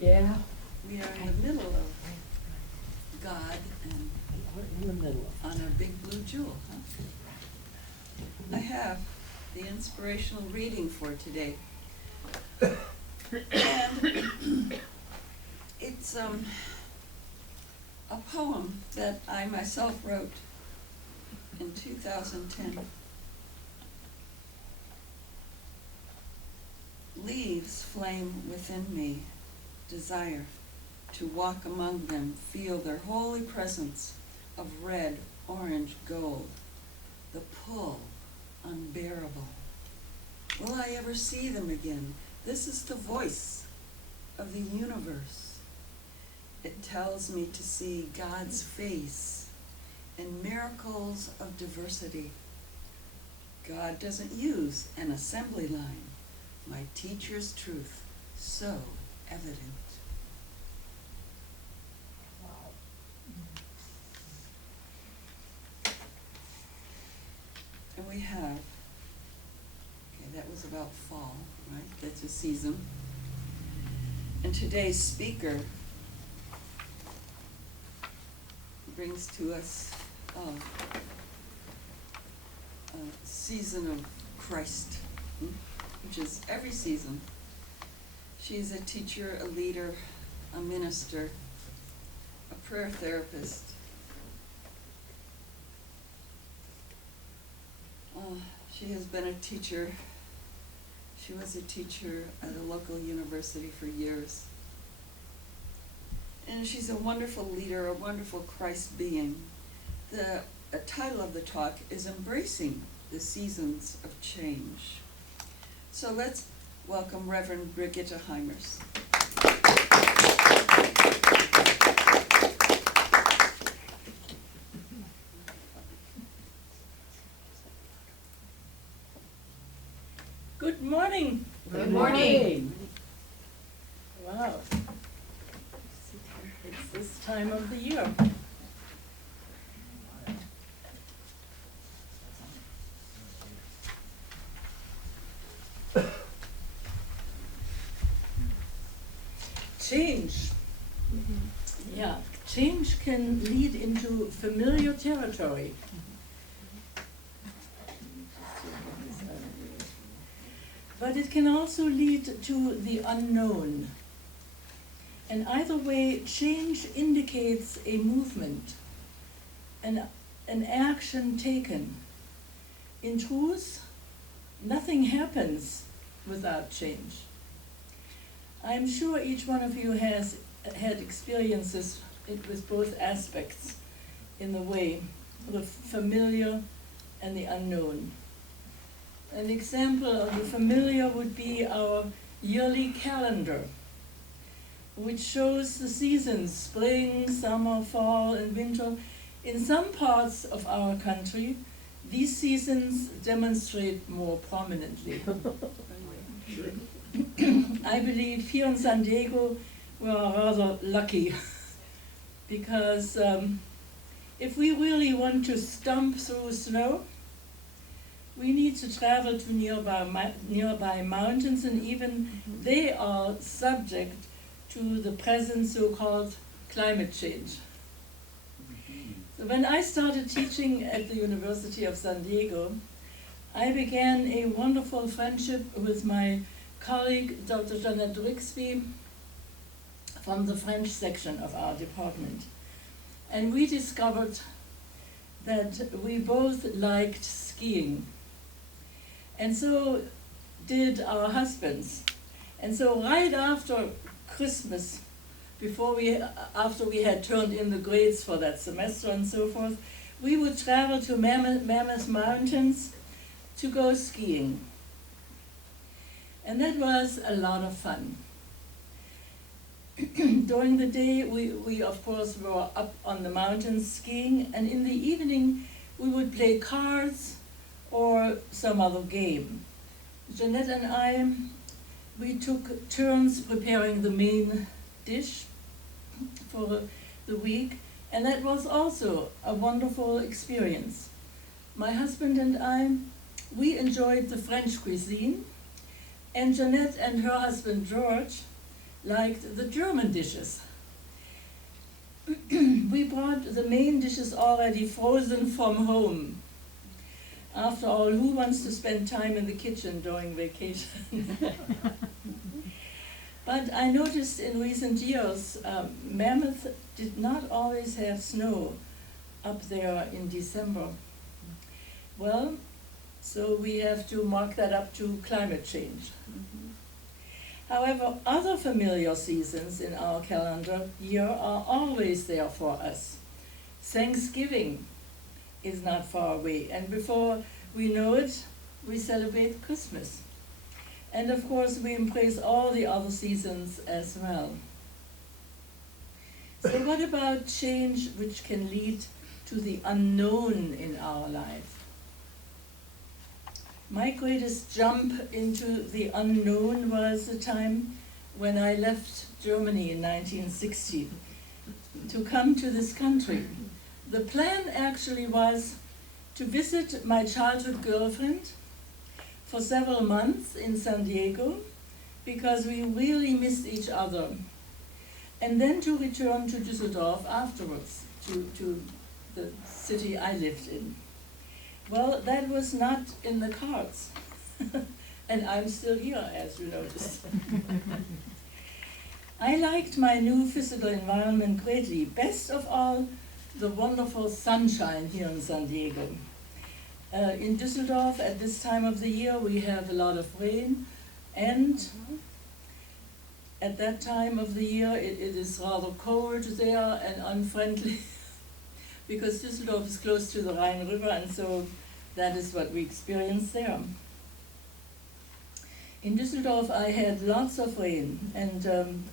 Yeah. We are in the middle of God and We're in the middle of on our big blue jewel, huh? I have the inspirational reading for today. And it's a poem that I myself wrote in 2010. Leaves flame within me, desire to walk among them, feel their holy presence of red, orange, gold, the pull unbearable. Will I ever see them again? This is the voice of the universe. It tells me to see God's face and miracles of diversity. God doesn't use an assembly line. My teacher's truth, so evident. Wow. And we have, okay, that was about fall, right? That's a season. And today's speaker brings to us a season of Christ, which is every season. She's a teacher, a leader, a minister, a prayer therapist. She has been a teacher. She was a teacher at a local university for years. And she's a wonderful leader, a wonderful Christ being. The title of the talk is Embracing the Seasons of Change. So let's welcome Reverend Brigitte Heimers. Good morning. Good morning. Wow. It's this time of the year. Change. Yeah, change can lead into familiar territory. But it can also lead to the unknown. And either way, change indicates a movement, an action taken. In truth, nothing happens without change. I'm sure each one of you has had experiences with both aspects in the way, the familiar and the unknown. An example of the familiar would be our yearly calendar, which shows the seasons, spring, summer, fall, and winter. In some parts of our country, these seasons demonstrate more prominently. I believe here in San Diego we are rather lucky because if we really want to stomp through snow, we need to travel to nearby mountains, and even they are subject to the present so-called climate change. So when I started teaching at the University of San Diego, I began a wonderful friendship with my colleague, Dr. Jeanette Drixby, from the French section of our department. And we discovered that we both liked skiing. And so did our husbands. And so right after Christmas, after we had turned in the grades for that semester and so forth, we would travel to Mammoth Mountains to go skiing. And that was a lot of fun. During the day, we of course were up on the mountains skiing, and in the evening we would play cards or some other game. Jeanette and I, we took turns preparing the main dish for the week, and that was also a wonderful experience. My husband and I, we enjoyed the French cuisine, and Jeanette and her husband George, liked the German dishes. We brought the main dishes already frozen from home. After all, who wants to spend time in the kitchen during vacation? But I noticed in recent years, Mammoth did not always have snow up there in December. Well, so we have to mark that up to climate change. However, other familiar seasons in our calendar year are always there for us. Thanksgiving is not far away, and before we know it, we celebrate Christmas. And of course, we embrace all the other seasons as well. So what about change which can lead to the unknown in our life? My greatest jump into the unknown was the time when I left Germany in 1960 to come to this country. The plan actually was to visit my childhood girlfriend for several months in San Diego because we really missed each other. And then to return to Düsseldorf afterwards, to the city I lived in. Well, that was not in the cards. And I'm still here, as you noticed. I liked my new physical environment greatly. Best of all, the wonderful sunshine here in San Diego. In Düsseldorf, at this time of the year, we have a lot of rain, and at that time of the year, it is rather cold there and unfriendly, because Düsseldorf is close to the Rhine River, and so that is what we experience there. In Düsseldorf, I had lots of rain, and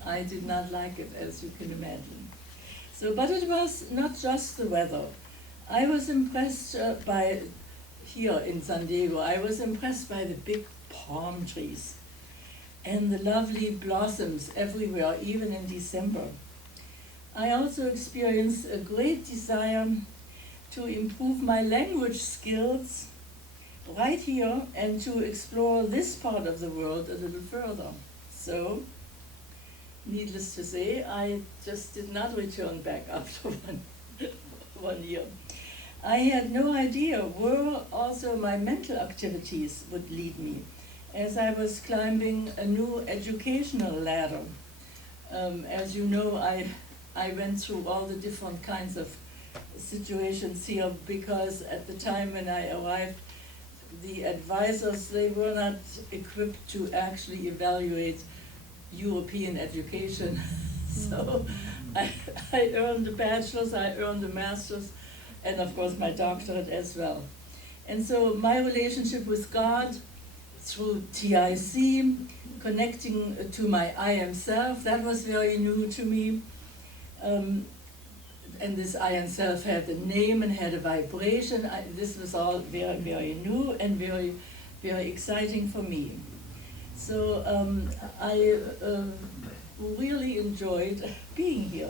I did not like it, as you can imagine. So, but it was not just the weather. I was impressed here in San Diego, I was impressed by the big palm trees and the lovely blossoms everywhere, even in December. I also experienced a great desire to improve my language skills right here and to explore this part of the world a little further. So, needless to say, I just did not return back after one year. I had no idea where also my mental activities would lead me as I was climbing a new educational ladder. As you know, I went through all the different kinds of situations here because at the time when I arrived, the advisors, they were not equipped to actually evaluate European education. So I earned a bachelor's, I earned a master's, and of course my doctorate as well. And so my relationship with God through TIC, connecting to my I am self, that was very new to me. And this I am self had a name and had a vibration. This was all very, very new and very, very exciting for me. So I really enjoyed being here.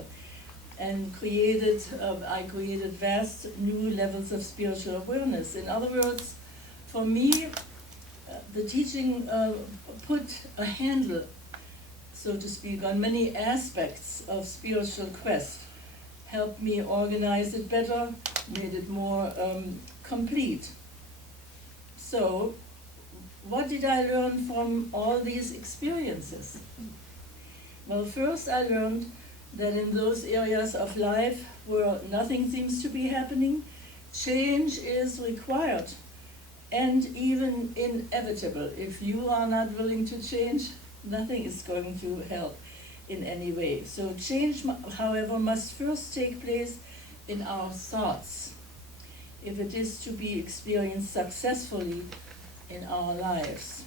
And I created vast new levels of spiritual awareness. In other words, for me, the teaching put a handle, so to speak, on many aspects of spiritual quest, helped me organize it better, made it more complete. So, what did I learn from all these experiences? Well, first I learned that in those areas of life where nothing seems to be happening, change is required and even inevitable. If you are not willing to change, nothing is going to help in any way. So change, however, must first take place in our thoughts if it is to be experienced successfully in our lives.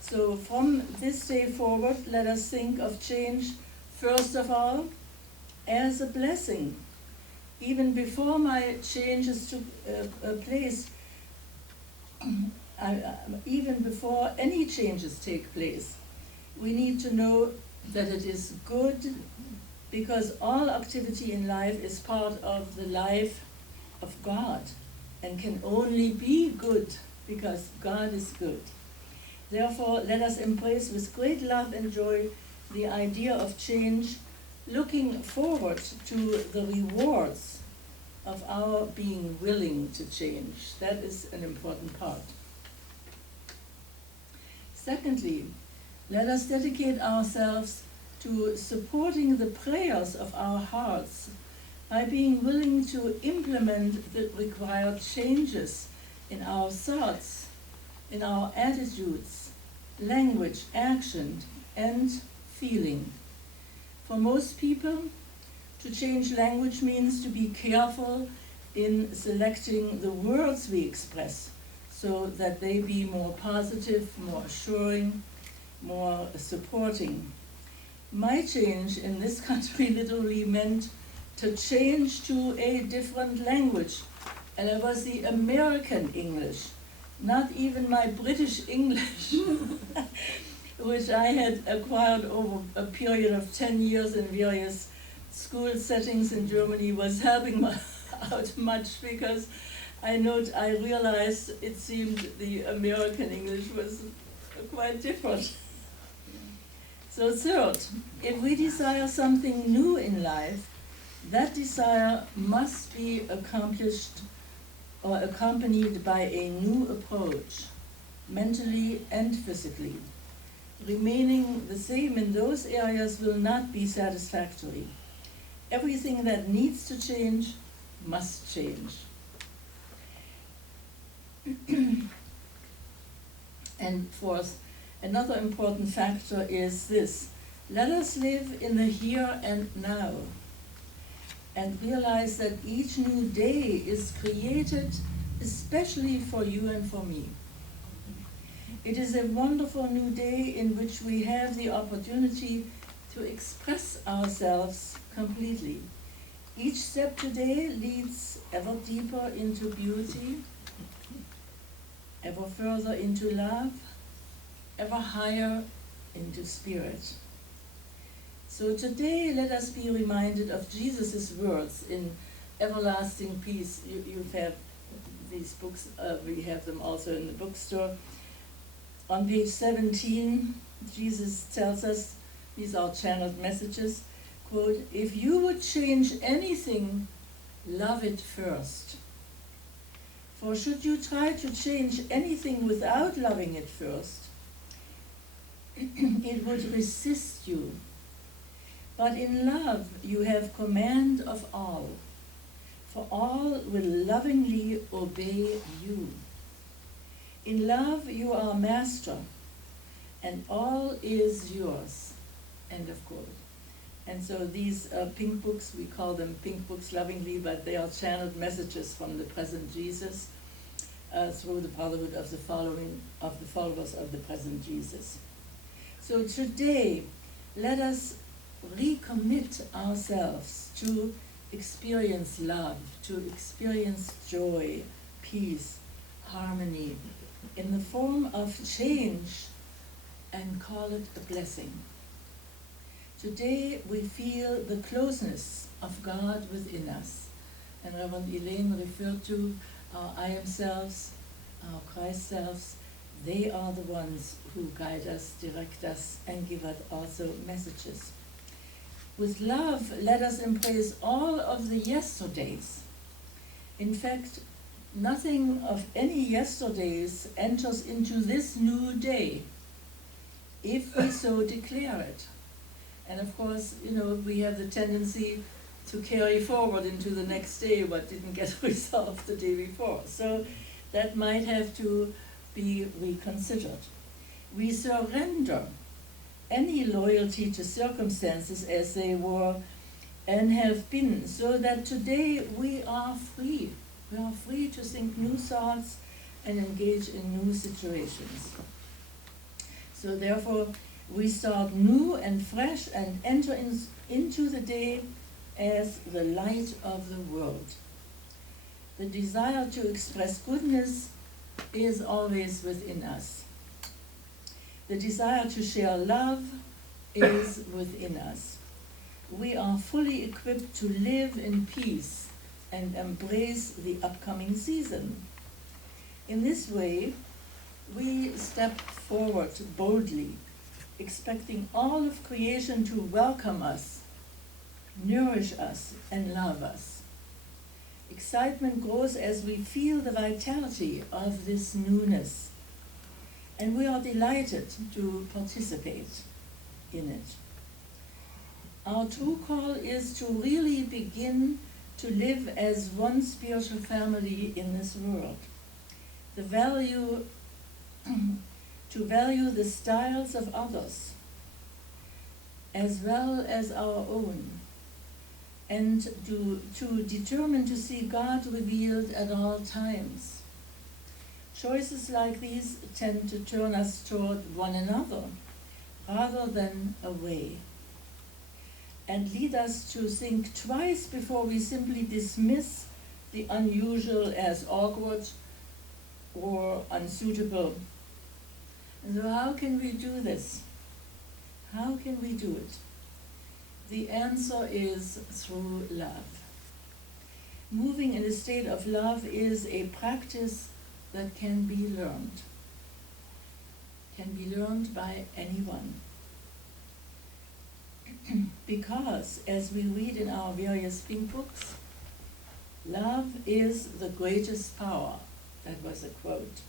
So from this day forward, let us think of change first of all as a blessing. Even before my changes took place, even before any changes take place, we need to know that it is good, because all activity in life is part of the life of God and can only be good because God is good. Therefore, let us embrace with great love and joy the idea of change, looking forward to the rewards of our being willing to change. That is an important part. Secondly, let us dedicate ourselves to supporting the prayers of our hearts by being willing to implement the required changes in our thoughts, in our attitudes, language, action, and feeling. For most people, to change language means to be careful in selecting the words we express so that they be more positive, more assuring, more supporting. My change in this country literally meant to change to a different language, and it was the American English, not even my British English, which I had acquired over a period of 10 years in various school settings in Germany, was helping me out much, because I realized it seemed the American English was quite different. So third, if we desire something new in life, that desire must be accomplished or accompanied by a new approach, mentally and physically. Remaining the same in those areas will not be satisfactory. Everything that needs to change must change. And fourth, another important factor is this: let us live in the here and now and realize that each new day is created especially for you and for me. It is a wonderful new day in which we have the opportunity to express ourselves completely. Each step today leads ever deeper into beauty, ever further into love, ever higher into spirit. So today let us be reminded of Jesus' words in Everlasting Peace. You have these books, we have them also in the bookstore. On page 17, Jesus tells us, these are channeled messages, quote, "If you would change anything, love it first. For should you try to change anything without loving it first, it would resist you. But in love you have command of all, for all will lovingly obey you. In love you are master, and all is yours." End of quote. And so these pink books, we call them pink books lovingly, but they are channeled messages from the present Jesus through the brotherhood of the followers of the present Jesus. So today, let us recommit ourselves to experience love, to experience joy, peace, harmony, in the form of change, and call it a blessing. Today we feel the closeness of God within us. And Reverend Elaine referred to our I am selves, our Christ selves. They are the ones who guide us, direct us, and give us also messages. With love, let us embrace all of the yesterdays. In fact, nothing of any yesterdays enters into this new day, if we so declare it. And of course, we have the tendency to carry forward into the next day what didn't get resolved the day before. So that might have to be reconsidered. We surrender any loyalty to circumstances as they were and have been, so that today we are free. We are free to think new thoughts and engage in new situations. So therefore, we start new and fresh and enter into the day as the light of the world. The desire to express goodness is always within us. The desire to share love is within us. We are fully equipped to live in peace and embrace the upcoming season. In this way, we step forward boldly expecting all of creation to welcome us, nourish us, and love us. Excitement grows as we feel the vitality of this newness, and we are delighted to participate in it. Our true call is to really begin to live as one spiritual family in this world. To value the styles of others as well as our own, and to determine to see God revealed at all times. Choices like these tend to turn us toward one another rather than away, and lead us to think twice before we simply dismiss the unusual as awkward or unsuitable. And so how can we do this? How can we do it? The answer is through love. Moving in a state of love is a practice that can be learned by anyone. Because, as we read in our various pink books, love is the greatest power. That was a quote.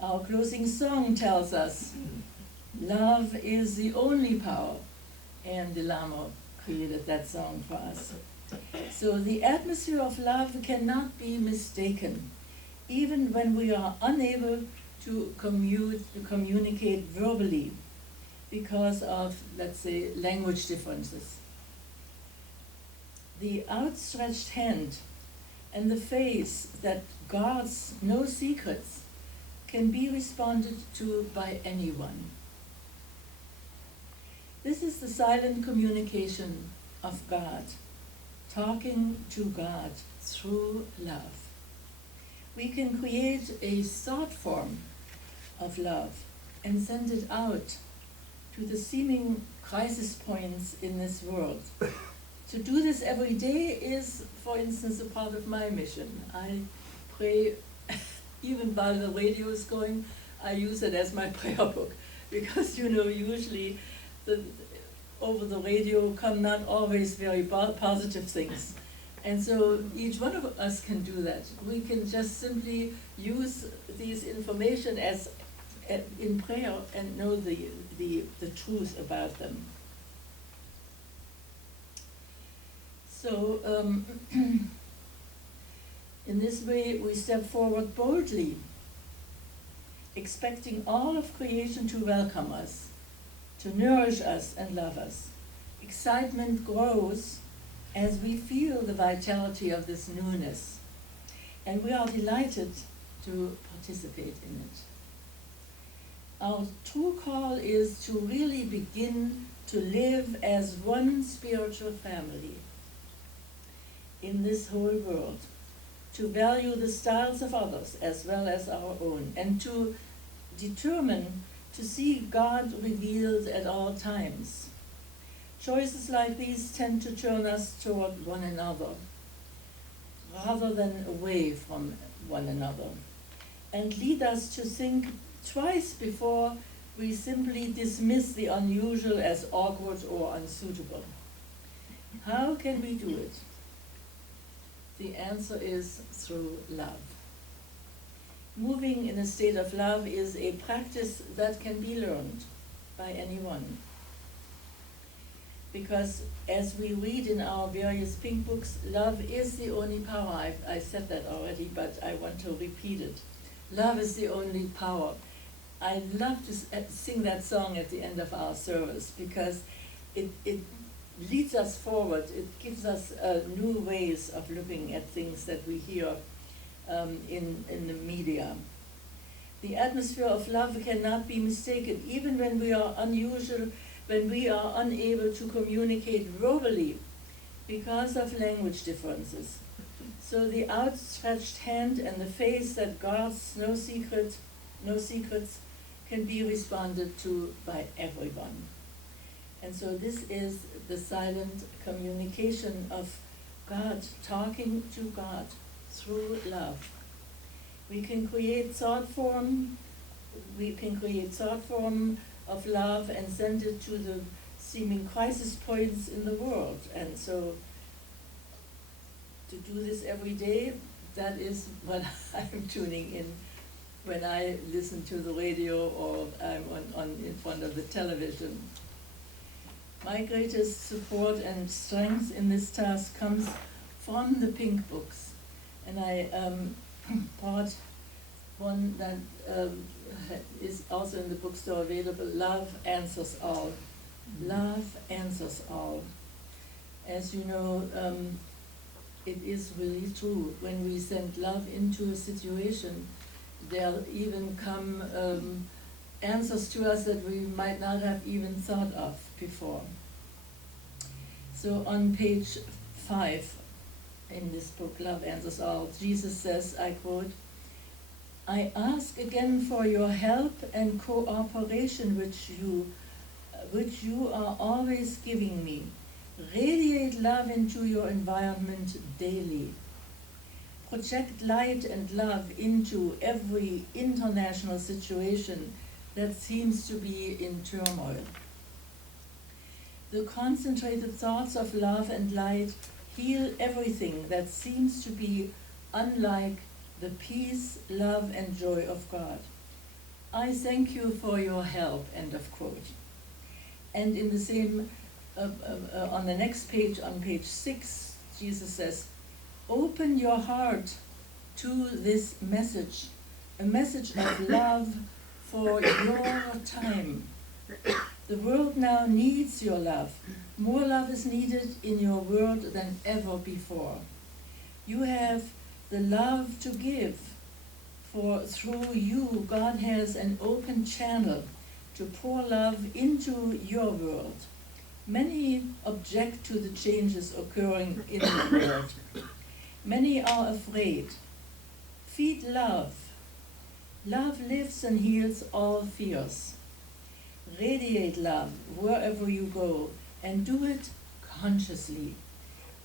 Our closing song tells us, love is the only power. And Delamo created that song for us. So the atmosphere of love cannot be mistaken, even when we are unable to communicate verbally because of, let's say, language differences. The outstretched hand and the face that guards no secrets can be responded to by anyone. This is the silent communication of God, talking to God through love. We can create a thought form of love and send it out to the seeming crisis points in this world. To do this every day is, for instance, a part of my mission. I pray, even while the radio is going, I use it as my prayer book, because usually over the radio come not always very positive things. And so each one of us can do that. We can just simply use these information as in prayer and know the truth about them. So in this way we step forward boldly, expecting all of creation to welcome us, to nourish us and love us. Excitement grows as we feel the vitality of this newness, and we are delighted to participate in it. Our true call is to really begin to live as one spiritual family in this whole world, to value the styles of others as well as our own, and to determine to see God revealed at all times. Choices like these tend to turn us toward one another rather than away from one another, and lead us to think twice before we simply dismiss the unusual as awkward or unsuitable. How can we do it? The answer is through love. Moving in a state of love is a practice that can be learned by anyone. Because as we read in our various pink books, love is the only power. I said that already, but I want to repeat it. Love is the only power. I love to sing that song at the end of our service, because it leads us forward. It gives us new ways of looking at things that we hear in the media. The atmosphere of love cannot be mistaken, even when we are unusual, when we are unable to communicate verbally because of language differences. So the outstretched hand and the face that guards no secrets can be responded to by everyone. And so this is the silent communication of God, talking to God through love. We can create thought form of love and send it to the seeming crisis points in the world. And so to do this every day, that is what I'm tuning in when I listen to the radio or I'm in front of the television. My greatest support and strength in this task comes from the pink books. And I bought one that is also in the bookstore available, Love Answers All. Love Answers All. As you know, it is really true. When we send love into a situation, there'll even come answers to us that we might not have even thought of before. So on page 5 in this book, Love Answers All, Jesus says, I quote, I ask again for your help and cooperation which you are always giving me. Radiate love into your environment daily. Project light and love into every international situation that seems to be in turmoil. The concentrated thoughts of love and light heal everything that seems to be unlike the peace, love, and joy of God. I thank you for your help, end of quote. And in the same, on the next page, on page 6, Jesus says, open your heart to this message, a message of love for your time. The world now needs your love. More love is needed in your world than ever before. You have the love to give, for through you God has an open channel to pour love into your world. Many object to the changes occurring in the world. Many are afraid. Feed love. Love lives and heals all fears. Radiate love wherever you go, and do it consciously.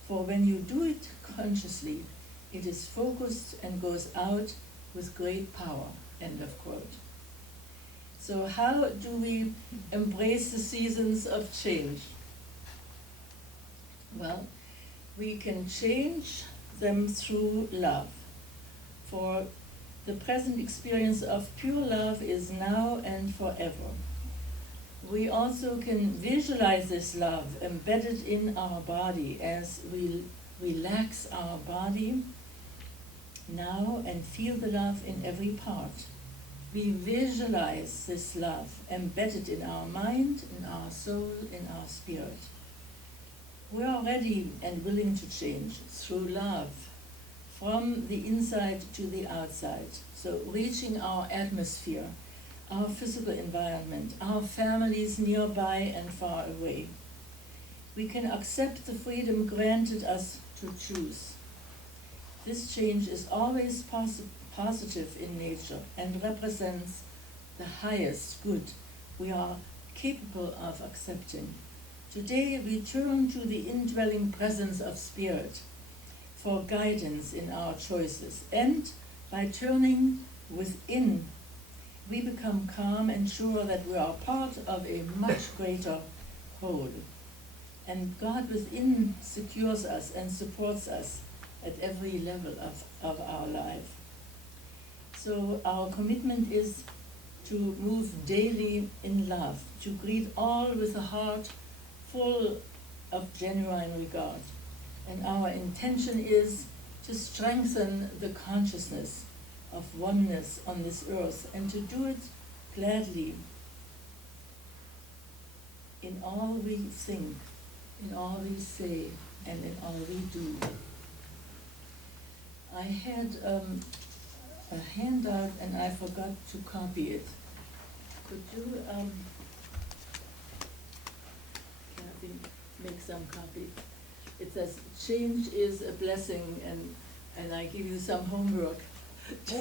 For when you do it consciously, it is focused and goes out with great power, end of quote. So how do we embrace the seasons of change? Well, we can change them through love. For the present experience of pure love is now and forever. We also can visualize this love embedded in our body as we relax our body now and feel the love in every part. We visualize this love embedded in our mind, in our soul, in our spirit. We are ready and willing to change through love from the inside to the outside. So reaching our atmosphere, our physical environment, our families nearby and far away. We can accept the freedom granted us to choose. This change is always positive in nature and represents the highest good we are capable of accepting. Today we turn to the indwelling presence of Spirit for guidance in our choices, and by turning within, we become calm and sure that we are part of a much greater whole. And God within secures us and supports us at every level of our life. So our commitment is to move daily in love, to greet all with a heart full of genuine regard. And our intention is to strengthen the consciousness of oneness on this earth, and to do it gladly in all we think, in all we say, and in all we do. I had a handout and I forgot to copy it. Could you, Kathy, make some copies? It says, change is a blessing, and I give you some homework to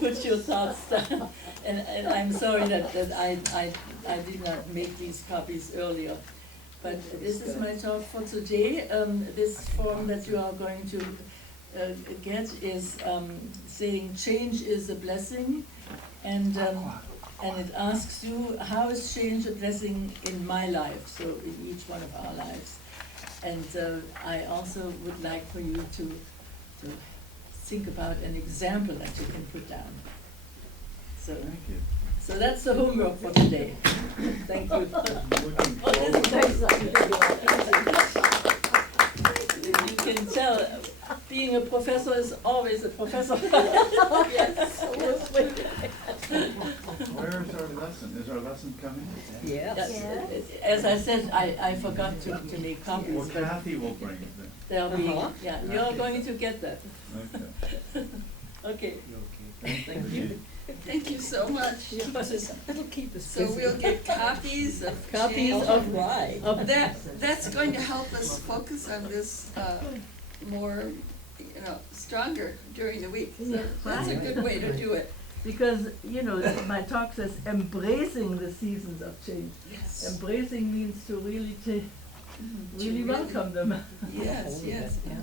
put your thoughts down. And I'm sorry that I did not make these copies earlier. But this is my talk for today. This form that you are going to get is saying change is a blessing. And And it asks you, how is change a blessing in my life, so in each one of our lives. And I also would like for you to think about an example that you can put down. So, Thank you. so that's the homework for today. Thank you. I'm looking Oh, this forward. is you can tell, being a professor is always a professor. Yes. Where is our lesson? Is our lesson coming? Yes. Yes. As I said, I forgot to make copies, Well, but Kathy will bring it then. they'll be, Uh-huh. yeah, you're going to get that. Okay. Okay. Thank you. Thank you so much. It'll keep us So we'll get copies of Copies change. of- Right. of That's going to help us focus on this more, stronger during the week. So that's a good way to do it. Because, my talk says embracing the seasons of change. Yes. Embracing means to really To really welcome them. Yes, yes. Yeah.